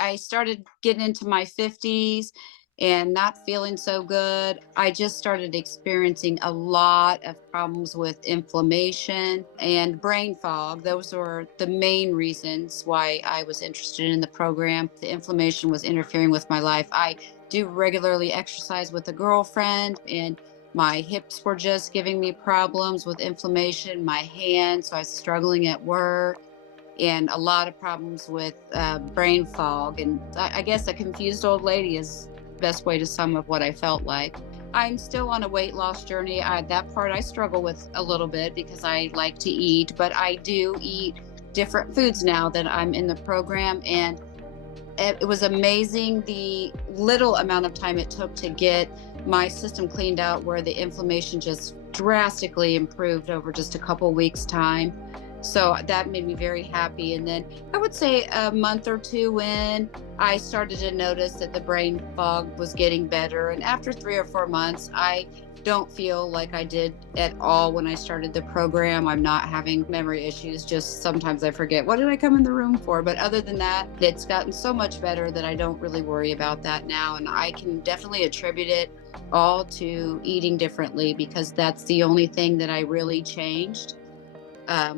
I started getting into my 50s and not feeling so good. I just started experiencing a lot of problems with inflammation and brain fog. Those were the main reasons why I was interested in the program. The inflammation was interfering with my life. I do regularly exercise with a girlfriend, and my hips were just giving me problems with inflammation, my hands. So I was struggling at work and a lot of problems with brain fog. And I guess a confused old lady is the best way to sum up what I felt like. I'm still on a weight loss journey. That part I struggle with a little bit because I like to eat, but I do eat different foods now that I'm in the program. And it was amazing the little amount of time it took to get my system cleaned out, where the inflammation just drastically improved over just a couple weeks time. So that made me very happy. And then I would say a month or two in, I started to notice that the brain fog was getting better. And after 3 or 4 months, I don't feel like I did at all when I started the program. I'm not having memory issues. Just sometimes I forget, what did I come in the room for? But other than that, it's gotten so much better that I don't really worry about that now. And I can definitely attribute it all to eating differently, because that's the only thing that I really changed,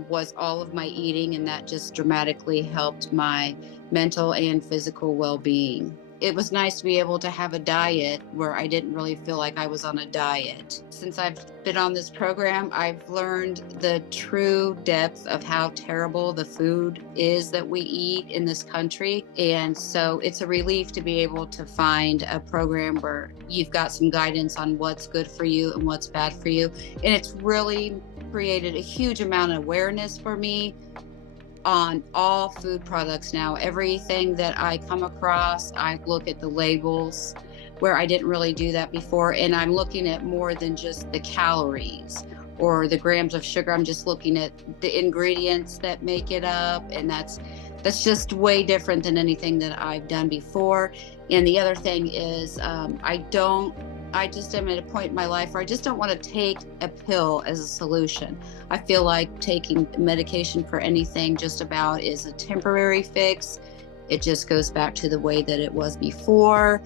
was all of my eating, and that just dramatically helped my mental and physical well being. It was nice to be able to have a diet where I didn't really feel like I was on a diet. Since I've been on this program, I've learned the true depth of how terrible the food is that we eat in this country. And so it's a relief to be able to find a program where you've got some guidance on what's good for you and what's bad for you. And it's really created a huge amount of awareness for me on all food products now. Everything that I come across, I look at the labels, where I didn't really do that before. And I'm looking at more than just the calories or the grams of sugar. I'm just looking at the ingredients that make it up. And that's just way different than anything that I've done before. And the other thing is, I just am at a point in my life where I just don't want to take a pill as a solution. I feel like taking medication for anything just about is a temporary fix. It just goes back to the way that it was before.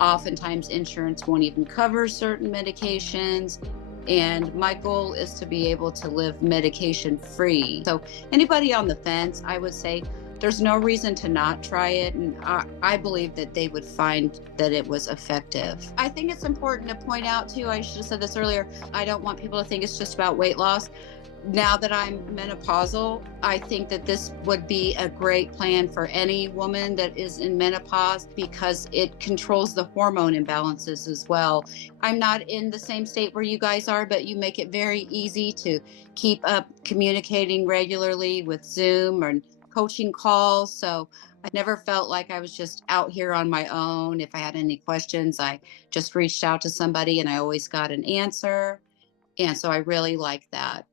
Oftentimes, insurance won't even cover certain medications. And my goal is to be able to live medication free. So, anybody on the fence, I would say there's no reason to not try it. And I believe that they would find that it was effective. I think it's important to point out, too, I should have said this earlier, I don't want people to think it's just about weight loss. Now that I'm menopausal, I think that this would be a great plan for any woman that is in menopause, because it controls the hormone imbalances as well. I'm not in the same state where you guys are, but you make it very easy to keep up communicating regularly with Zoom or coaching calls. So I never felt like I was just out here on my own. If I had any questions, I just reached out to somebody and I always got an answer. And so I really like that.